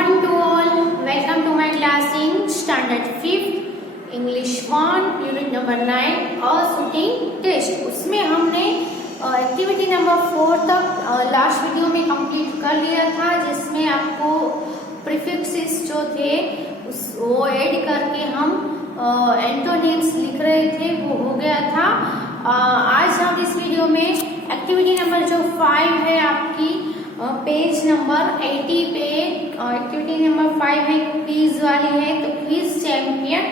morning to all. Welcome to my class in Standard 5th English 1 Unit number 9 और shooting test. उसमें हमने activity number 4 तक last video में complete कर लिया था, जिसमें आपको प्रीफिक्सेस जो थे वो ऐड करके हम एंटोनिम्स लिख रहे थे, वो हो गया था। आज हम इस वीडियो में एक्टिविटी नंबर जो 5 है आपकी पेज नंबर 80 पे एक्टिविटी नंबर 5 है, क्विज वाली है। तो quiz champion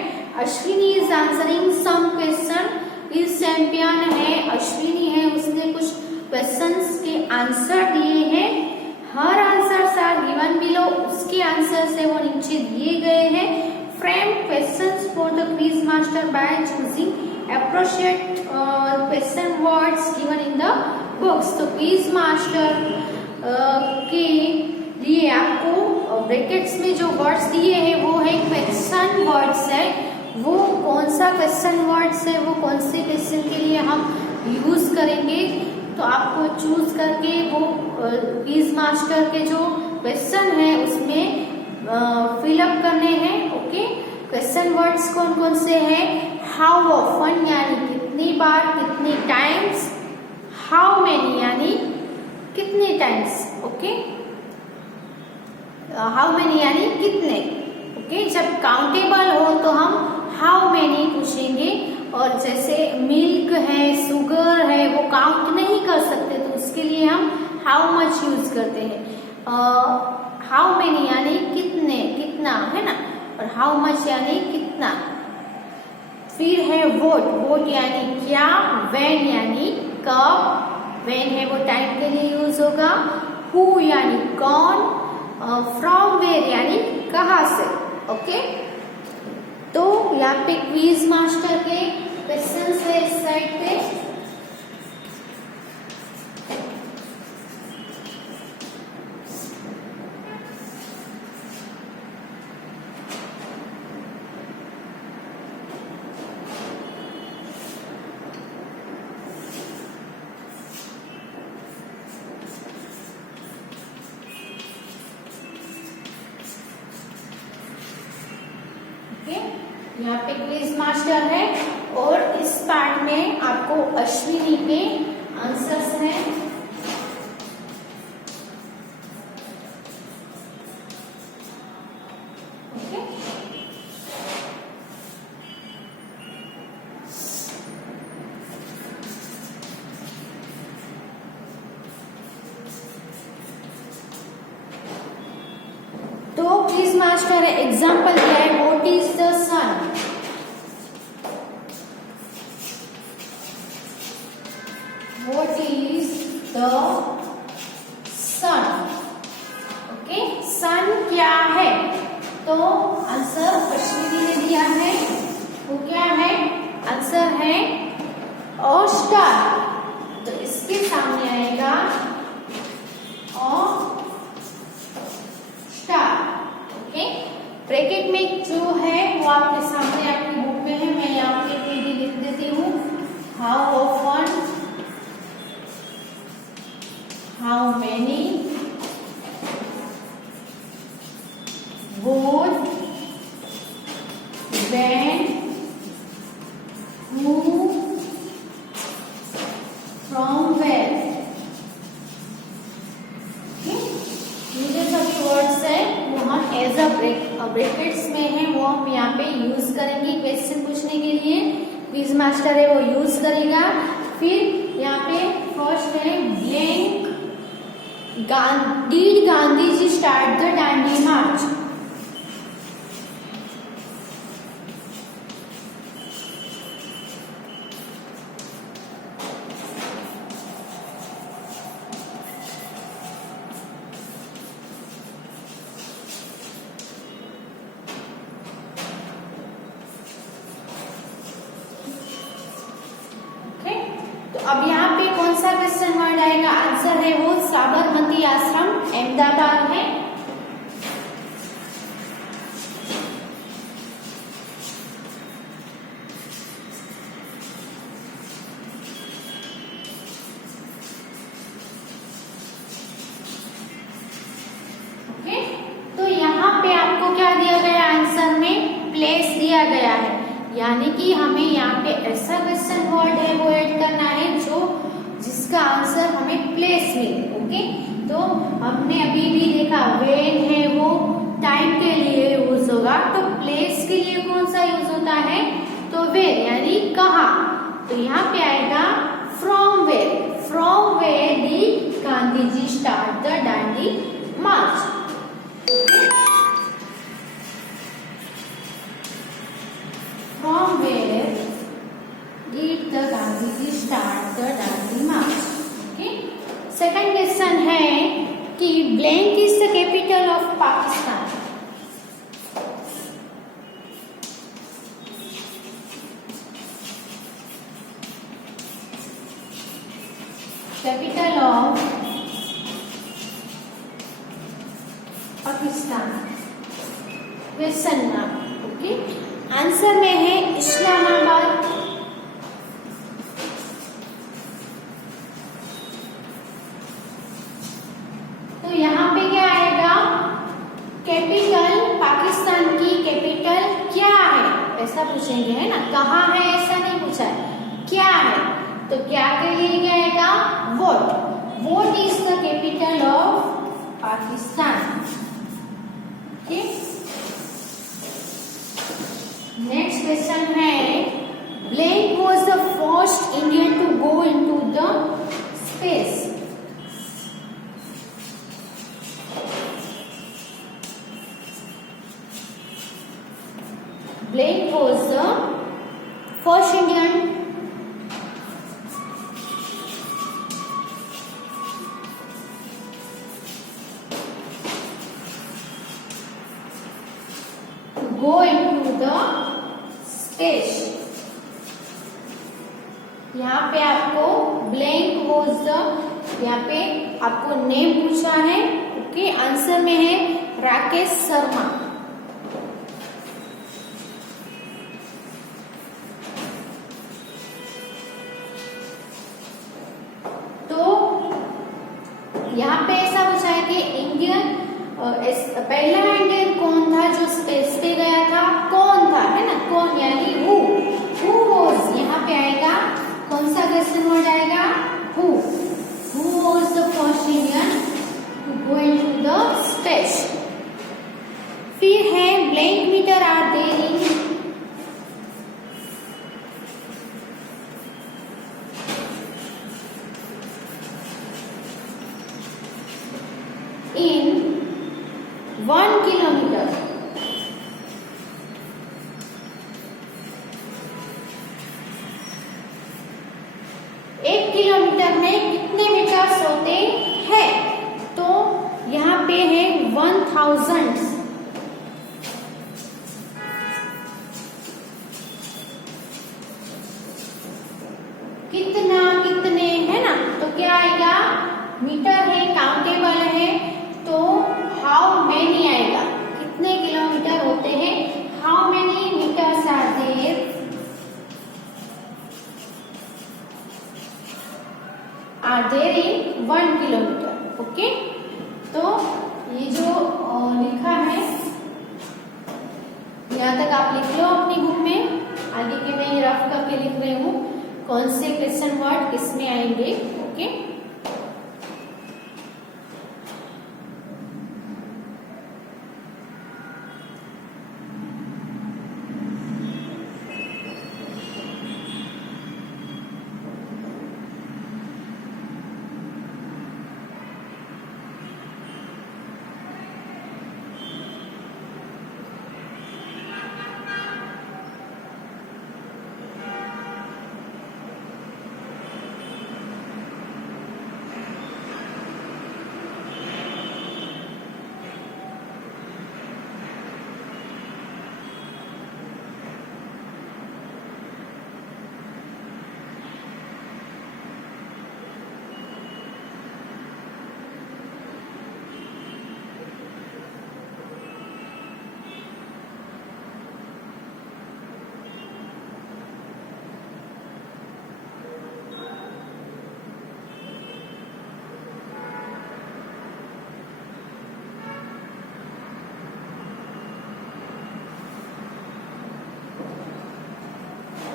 Ashwini is answering some question. Quiz champion है अश्विनी है, उसने कुछ क्वेश्चंस के आंसर दिए हैं। हर आंसर्स आर गिवन बिलो, उसके आंसर से वो नीचे दिए गए हैं। Frame questions for the quiz master by choosing appropriate question words given in the books. तो क्विज मास्टर के लिए आपको ब्रैकेट्स में जो वर्ड्स दिए हैं वो है क्वेश्चन वर्ड्स है। वो कौन सा क्वेश्चन वर्ड्स है, वो कौन से क्वेश्चन के लिए हम यूज करेंगे, तो आपको चूज करके वो क्विज मास्टर के जो क्वेश्चन है उसमें फिलअप करने हैं। ओके, क्वेश्चन वर्ड्स कौन कौन से हैं? हाउ ऑफन यानी कितनी बार, कितनी टाइम्स। हाउ मेनी यानी कितने टाइम्स। ओके, हाउ मेनी यानी कितने। ओके, जब काउंटेबल हो तो हम हाउ मेनी पूछेंगे, और जैसे मिल्क है, शुगर है, वो काउंट नहीं कर सकते तो उसके लिए हम हाउ मच यूज करते हैं। हाउ मेनी यानी कितने, कितना, है ना, और हाउ मच यानी कितना। फिर है वोट। वोट यानी क्या। व्हेन यानी कब। व्हेन है वो टाइम के लिए यूज होगा। हु यानी कौन। फ्रॉम वेयर यानी कहाँ से। ओके, तो यहाँ पे क्विज मास्टर के क्वेश्चंस है इस साइड पे। यहाँ पे क्विज मास्टर है और इस पार्ट में आपको अश्विनी के आंसर्स हैं। ओके, तो क्विज मास्टर है एग्जाम्पल दिया है। What is the sun. What is the sun? Okay, sun क्या है, तो आंसर अश्विनी ने दिया है। वो क्या है, आंसर है अ स्टार। तो इसके सामने आएगा अ स्टार। ओके, ब्रैकेट में जो है वो आपके सामने आपकी बुक में है, मैं यहाँ पे भी लिख देती हूँ। How often, how many, both, when, who, from where। ये जो सभी वर्ड्स है वो हम एज अ ब्रैकेट्स में है, वो हम यहाँ पे यूज करेंगे क्वेश्चन पूछने के लिए। क्विज मास्टर है वो यूज करेगा। फिर यहाँ पे फर्स्ट है blank. Did Gandhiji start the Dandi March? तो अब यहाँ पे कौन सा क्वेश्चन वर्ड आएगा, आंसर है वो साबरमती आश्रम अहमदाबाद है। ओके, तो यहाँ दिया गया है, यानी कि हमें यहाँ पे ऐसा क्वेश्चन वर्ड है वो ऐड करना है जो जिसका आंसर हमें प्लेस मिले। ओके, तो हमने अभी भी देखा व्हेन है वो टाइम के लिए यूज होगा, तो प्लेस के लिए कौन सा यूज होता है, तो वेयर यानी कहाँ। तो यहाँ पे आएगा from where did Gandhi ji start the Dandi march. From where did the Gandhi ji start the Dandi March? Okay. Second question है कि blank is the capital of Pakistan. Capital of Pakistan. Question mark. Okay. Answer में है इस्लामाबाद। तो यहाँ पे क्या आएगा, capital Pakistan की कैपिटल क्या है ऐसा पूछेंगे, है ना, कहाँ है ऐसा नहीं पूछा है, क्या है। तो क्या के लिए क्या आएगा, what is the capital of Pakistan. Okay, next question है blank was the first Indian to go into the space. Blank was the first Indian to go into the space. यहाँ पे आपको ब्लैंक वॉज द, यहाँ पे आपको name पूछा है। Okay, answer में है राकेश शर्मा। तो यहाँ पे ऐसा पूछा है कि इंडियन पहला इंडियन कौन था जो स्पेस पे गया था, कौन था, है ना, कौन यानी हु वाज। यहाँ पे आएगा कौन सा क्वेश्चन वर्ड आएगा, who was the first Indian to go into the space. फिर है blank metre are there in 1 kilometre. एक किलोमीटर में कितने मीटर्स होते हैं, तो यहाँ पे है 1000। कितने है ना, तो क्या आएगा, मीटर है, काउंटेबल है, तो हाउ मेनी आएगा, कितने किलोमीटर होते हैं, how many metres are there in 1 kilometre. Okay, तो ये जो लिखा है यहाँ तक आप लिख लो अपनी बुक में, आगे के मैं रफ करके लिख रही हूँ कौन से क्वेश्चन वर्ड किसमें आएंगे। ओके,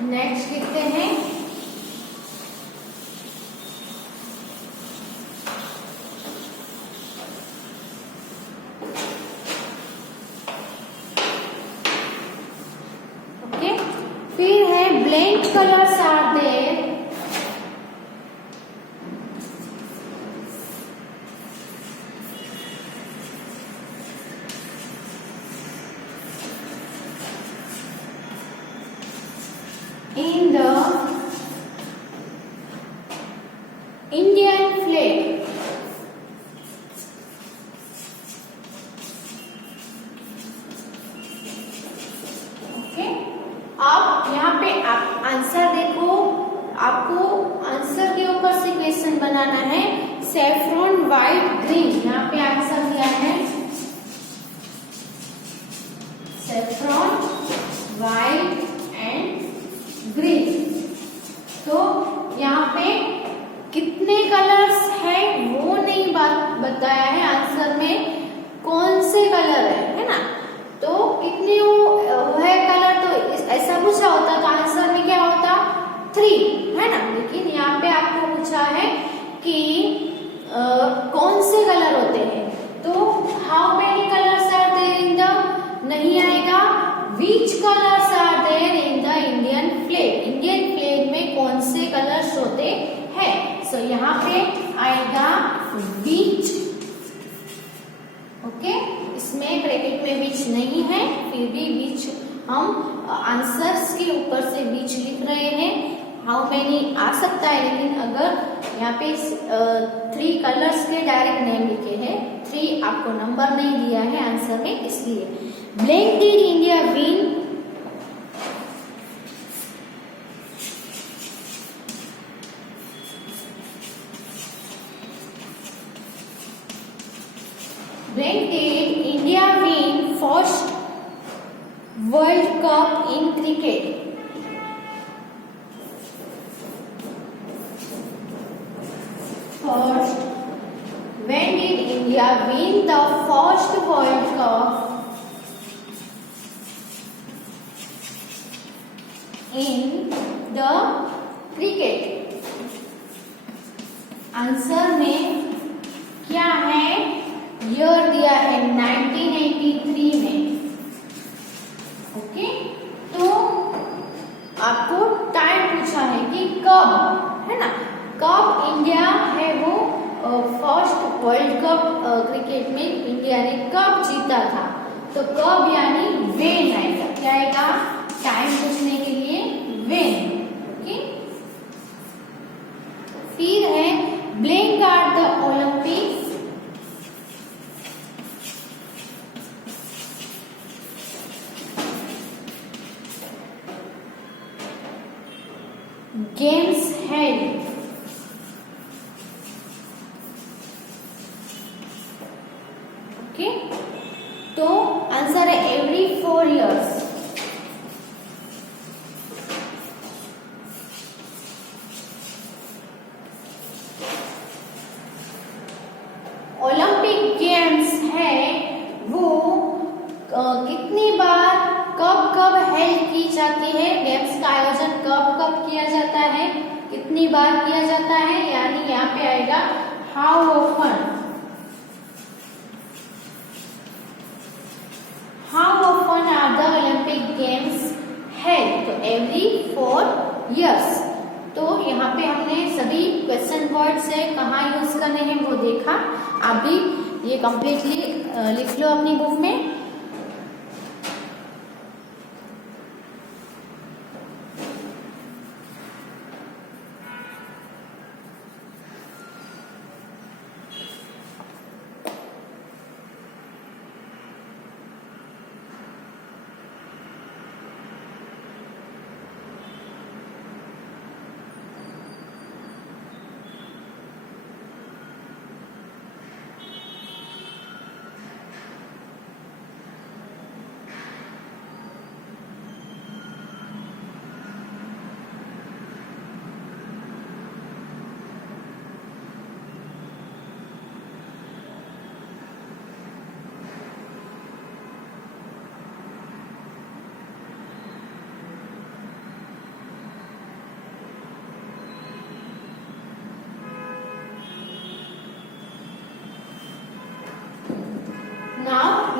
नेक्स्ट लिखते हैं ओके। फिर है blank colours are there in the Indian flag. Okay, अब यहाँ पे आप आंसर देखो, आपको आंसर के ऊपर से क्वेश्चन बनाना है। सैफ्रॉन, व्हाइट, ग्रीन, यहाँ पे आंसर दिया है सैफ्रॉन, व्हाइट एंड ग्रीन। तो यहाँ पे कितने कलर्स है वो नहीं बात बताया है, आंसर में कौन से कलर है ना। तो कितने वो है कलर, तो ऐसा पूछा होता तो आंसर में क्या होता 3 है ना। लेकिन यहाँ पे आपको पूछा है कि कौन से कलर होते हैं, तो how many colours are there in the, नहीं आएगा which colours are there in the Indian flag. Indian flag में कौन से कलर्स होते हैं, सो यहाँ पे आएगा विच। ओके, इसमें ब्रैकेट में विच नहीं है, फिर भी विच हम आंसर्स के ऊपर से विच लिख रहे हैं। हाउ मेनी आ सकता है, लेकिन अगर यहाँ पे 3 कलर्स के डायरेक्ट नेम लिखे हैं, 3 आपको नंबर नहीं दिया है आंसर में, इसलिए blank did India win When did India win first World Cup in cricket? First, when did India win the first World Cup in the cricket? Answer में क्या है, ईयर दिया है 1983 में। ओके, तो आपको टाइम पूछा है कि कब, है ना, कब इंडिया है वो फर्स्ट वर्ल्ड कप क्रिकेट में इंडिया ने कब जीता था। तो कब यानी वेन आएगा, क्या आएगा, टाइम पूछने के लिए वेन। ओके, फिर है blank are the Olympics games held. Okay, तो आंसर है एवरी 4 years। ओलंपिक गेम्स है वो कितनी बार कब कब हेल्ड की जाती है, गेम्स का आयोजन कब कब किया जाता है, कितनी बार किया जाता है, यानी यहाँ पे आएगा how often. How often are the Olympic games held, तो एवरी 4 years। तो यहाँ पे हमने सभी क्वेश्चन वर्ड्स है कहाँ यूज करने हैं वो देखा। आप भी ये कंप्लीटली लिख लो अपनी बुक में।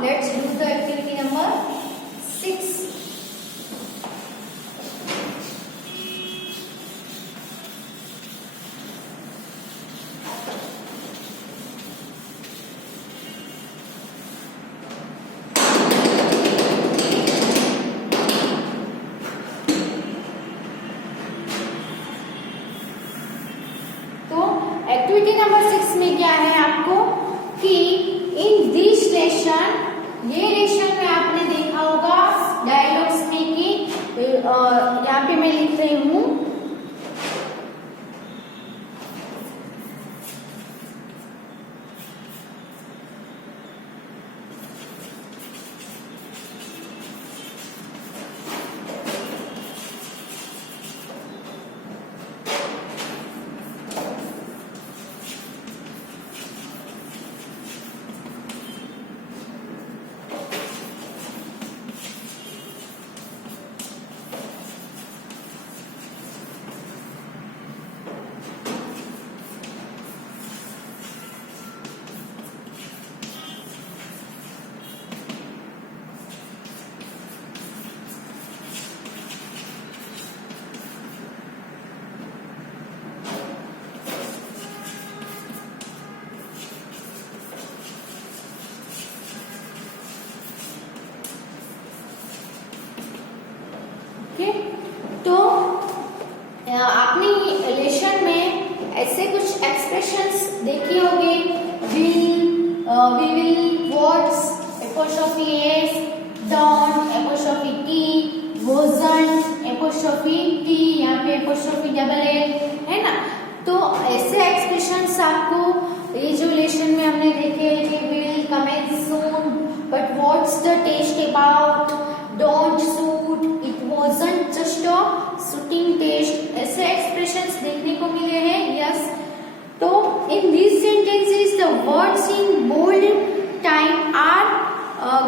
let's do the activity number 6. Activity number 6 में क्या है आपको कि इन दिस लेसन, ये लेसन में आपने देखा होगा डायलॉग्स में कि यहाँ पे मैं लिख रही हूँ तो आपने लेसन में ऐसे कुछ एक्सप्रेशंस देखी होंगे, will, we will, what's, apostrophe S, don't, apostrophe T, wasn't, apostrophe T, यहाँ पे एपोस्ट्रोफी डबल एल है ना। तो ऐसे एक्सप्रेशंस आपको ये जो लेसन में हमने देखे कि will comment soon, but what's the test about, don't shoot, it wasn't just a shooting test, ऐसे एक्सप्रेशंस देखने को मिले हैं। यस, तो इन these sentences the words in bold time are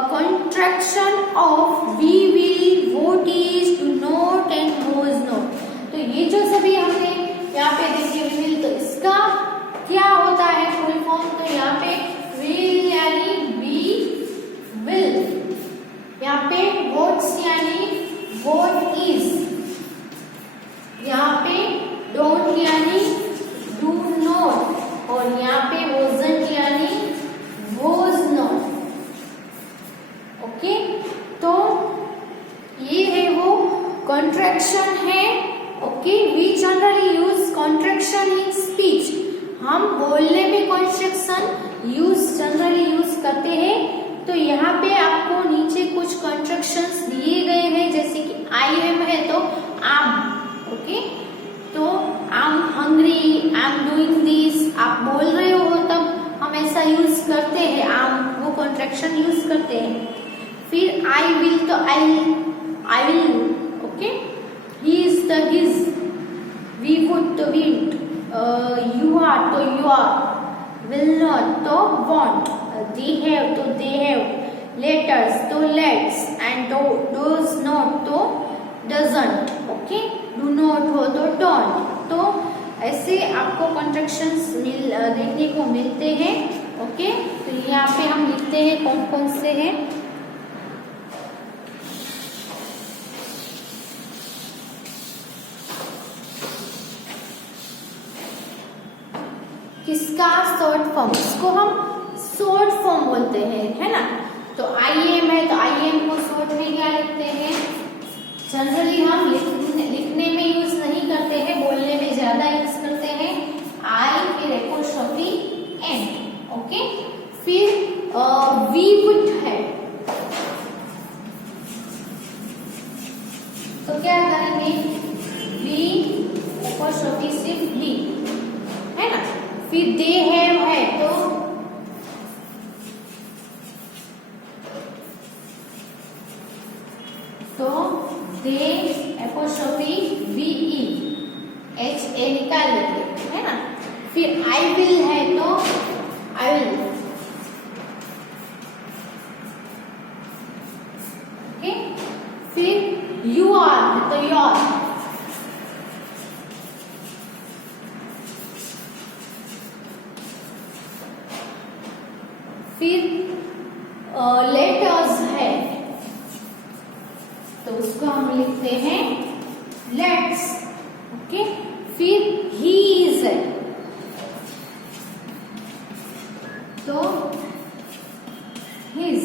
contraction of we will, what is, do not and was not। तो ये जो सभी हमने यहाँ पे देखे will, तो इसका क्या होता है फुल फॉर्म, तो यहाँ पे will यानी we will, यहाँ पे what's यानी what is, यहाँ पे don't यानी do not, और यहाँ पे wasn't यानी was not। ओके, तो ये है वो कॉन्ट्रैक्शन है। Okay, we generally use contraction in speech, हम बोलने में कॉन्ट्रैक्शन जनरली यूज करते हैं। तो यहाँ पे आपको नीचे कुछ कॉन्ट्रैक्शंस दिए गए हैं, जैसे कि आई एम है तो आम, ओके, तो I am hungry, I am doing this, आप बोल रहे हो तब हम ऐसा यूज करते हैं, आम वो कॉन्ट्रैक्शन यूज करते हैं। फिर आई विल तो I will, okay, he is तो हिज, वी वुड तो वीड, यू आर तो यू आर, विल नॉट तो वॉन्ट, they have तो they have, letters तो let's, and does not तो doesn't, okay, do not हो तो don't। तो ऐसे आपको कॉन्ट्रैक्शंस देखने को मिलते हैं। ओके, तो यहाँ पे हम लिखते हैं कौन कौन से हैं। किसका शॉर्ट फॉर्म, इसको हम शॉर्ट फॉर्म बोलते हैं, है ना। तो आई एम है तो आई एम को शॉर्ट में क्या लिखते हैं, जनरली हम लिखने में यूज नहीं करते हैं, बोलने में ज्यादा यूज करते हैं। आई फिर एपोस्ट्रोफी एम, ओके, फिर वी वुड है तो क्या करेंगे, वी एपोस्ट्रोफी सिर्फ वी, है ना। फिर दे हैव है तो they apostrophe V E, H A निकाल लेते, है ना। फिर आई विल है तो आई विल, ओके। फिर यू आर है तो योर, फिर लेट हम लिखते हैं लेट्स। ओके, फिर ही इज है तो हिज।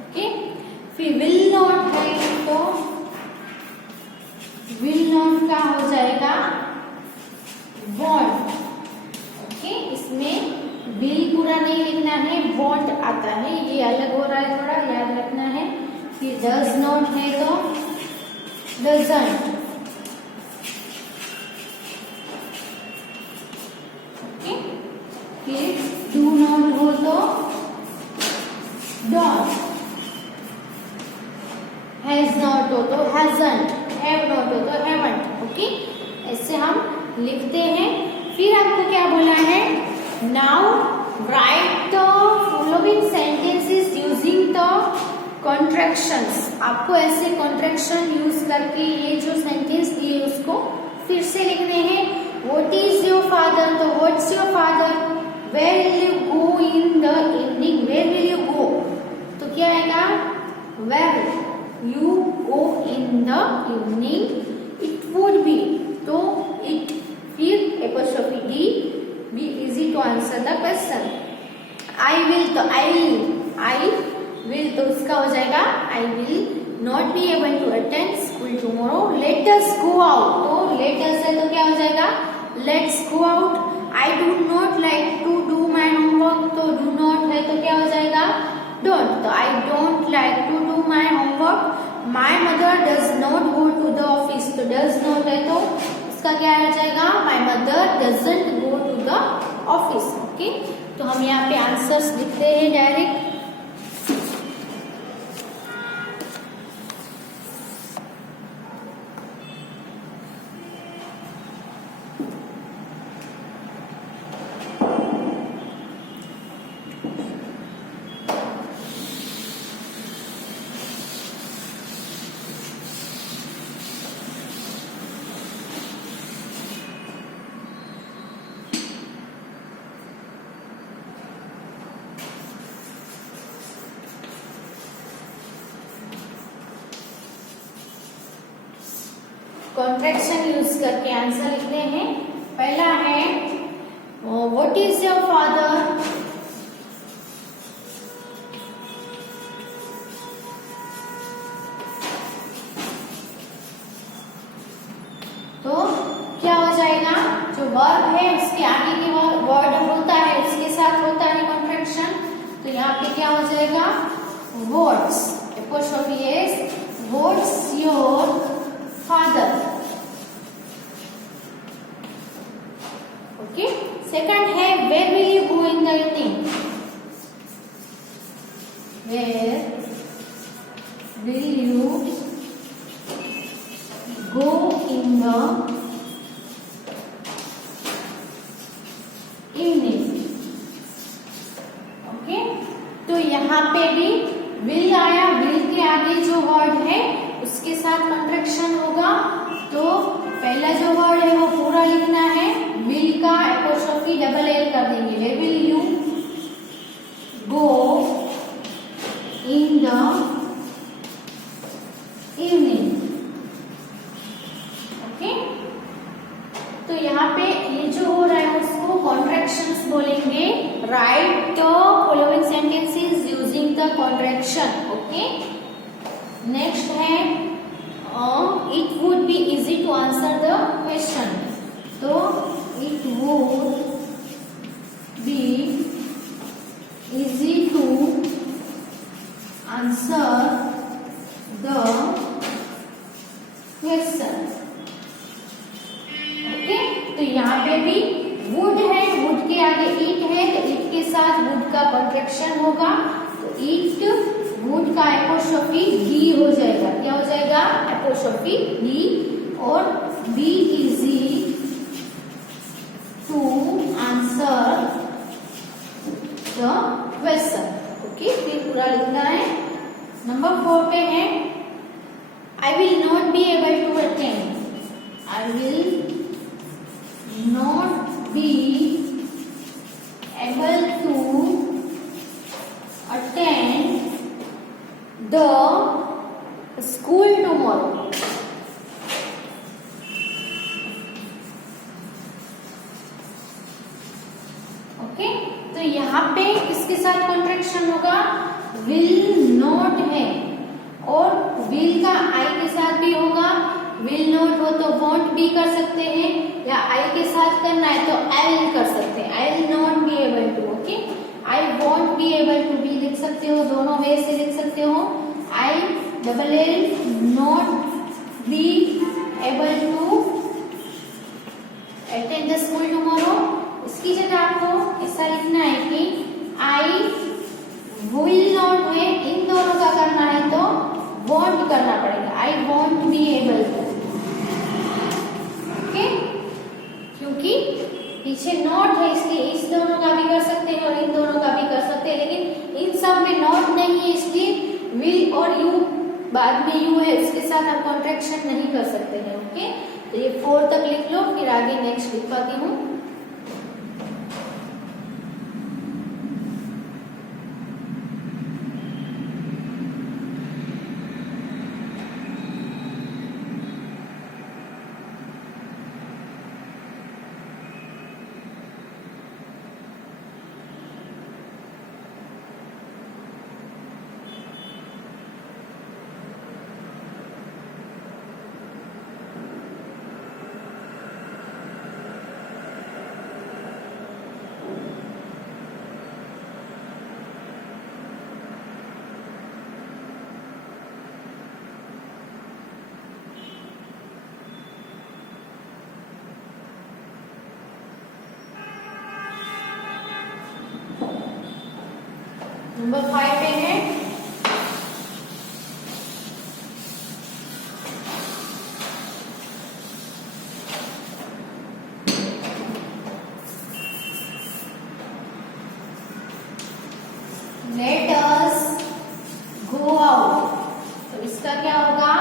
ओके, फिर विल नॉट है तो विल नॉट का हो जाएगा वॉन्ट। ओके, इसमें विल पूरा नहीं लिखना है, वॉन्ट आता है, ये अलग हो रहा है, थोड़ा याद रखना है। फिर डज नॉट है तो डजंट। ओके, फिर डू नॉट हो तो डोंट, हैज नॉट हो तो हैजंट, हैव नॉट हो तो हैवंट। ओके, ऐसे हम लिखते हैं। फिर आपको क्या बोला है, now right the following sentences using the contractions. आपको ऐसे कॉन्ट्रैक्शन यूज करके ये जो सेंटेंस दिए उसको फिर से लिखने हैं। व्हाट इज योर फादर तो what's your father, where will you go in the evening, where will you go तो क्या आएगा, where you go in the evening. It would be तो इट, फिर apostrophe D, be easy to answer the question. I will तो I will तो उसका हो जाएगा I will not be able to attend school tomorrow. Let us go out तो let us है तो क्या हो जाएगा let's go out. I do not like to do my homework तो डू नॉट है तो क्या हो जाएगा डोंट। तो I don't like to do my homework. My mother does not go to the office तो डज नॉट है तो इसका क्या आ जाएगा, my mother doesn't go to the office. Okay, तो हम यहाँ पे आंसर्स लिखते हैं डायरेक्ट। कॉन्ट्रैक्शन यूज करके आंसर लिखते हैं। पहला है व्हाट इज योर फादर, तो क्या हो जाएगा, जो वर्ब है उसके आगे के वर्ड होता है उसके साथ होता है कॉन्ट्रैक्शन। तो यहाँ पे क्या हो जाएगा what's, apostrophe S, what's your father. Okay, second है where will you go in the evening, where will you go in the evening. Okay, तो यहाँ पे भी विल आया, विल के आगे जो वर्ड है उसके साथ कॉन्ट्रैक्शन होगा। तो पहला जो वर्ड है वो पूरा लिखना है, विल का एपोस्ट्रोफी डबल एल कर देंगे, where will you go in the evening. Okay, तो यहाँ पे ये जो हो रहा है उसको कॉन्ट्रैक्शंस बोलेंगे। Write the following sentences using the contraction. Okay, next है it would be easy to answer the question, तो it would be easy to answer the question. Okay, तो यहाँ पे भी वुड है, वुड के आगे इट है तो इट के साथ वुड का कॉन्ट्रैक्शन होगा। तो इट वुड का एपोस्ट्रोफी डी हो जाएगा, क्या हो जाएगा एपोस्ट्रोफी डी, और be easy to answer the question. Okay, फिर पूरा लिखना है। नंबर 4 पे है I will not be able to attend, I will not be able to attend the school tomorrow. साथ कॉन्ट्रैक्शन होगा, विल नॉट है, और विल का आई के साथ भी होगा। विल नॉट हो तो वॉन्ट भी कर सकते हैं, या आई के साथ करना है तो आई विल कर सकते हैं। I will not be able to, okay. I won't be able to भी लिख सकते हो, दोनों वे से लिख सकते हो। I double L not be able to attend the school tomorrow. इसकी जगह आपको ऐसा लिखना है कि आई विल नॉट है, इन दोनों का करना है तो वॉन्ट करना पड़ेगा। I won't be able to, okay. क्योंकि पीछे नॉट है इसलिए इस दोनों का भी कर सकते हैं और इन दोनों का भी कर सकते हैं, लेकिन इन सब में नॉट नहीं है इसलिए विल और यू बाद में यू है उसके साथ आप कॉन्ट्रैक्शन नहीं कर सकते हैं, ओके। तो ये 4 तक लिख लो, फिर आगे नेक्स्ट लिखवाती हूँ। नंबर 5 पे है लेट अस गो आउट। तो इसका क्या होगा,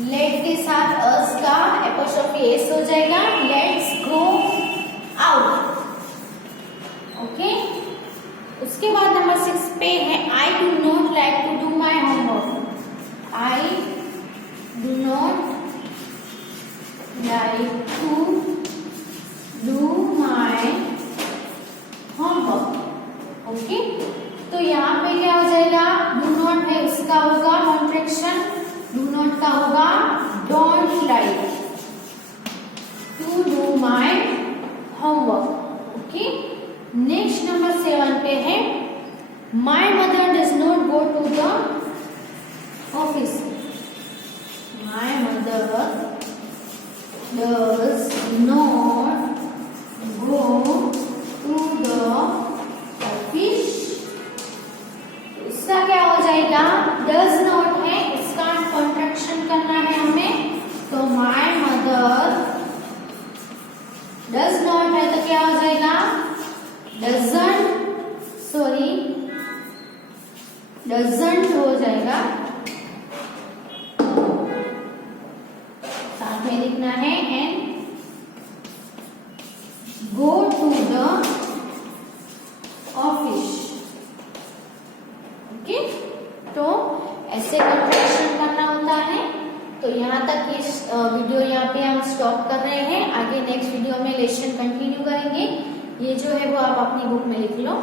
लेट के साथ अस का एपोस्ट्रोफी एस हो जाएगा, लेट्स गो आउट, ओके। उसके बाद नंबर 6 पे है I do not like to do my homework. I do not like to do my homework, okay. तो यहाँ पे क्या हो जाएगा, डू नॉट है उसका होगा कॉन्ट्रैक्शन, डू नॉट का होगा don't like to do my homework, okay. Next number 7 पे है my mother does not go to the office. My mother does not go to the office. इसका क्या हो जाएगा, डज नॉट है इसका कॉन्ट्रैक्शन करना है हमें, तो माई मदर डज नॉट है तो क्या हो जाएगा, डजंट हो जाएगा। साथ में लिखना है and go to the office, okay. तो ऐसे कॉन्ट्रैक्शन करना होता है। तो यहाँ तक इस वीडियो यहाँ पे हम स्टॉप कर रहे हैं, आगे नेक्स्ट वीडियो में लेसन कंटिन्यू करेंगे। ये जो है वो आप अपनी बुक में लिख लो।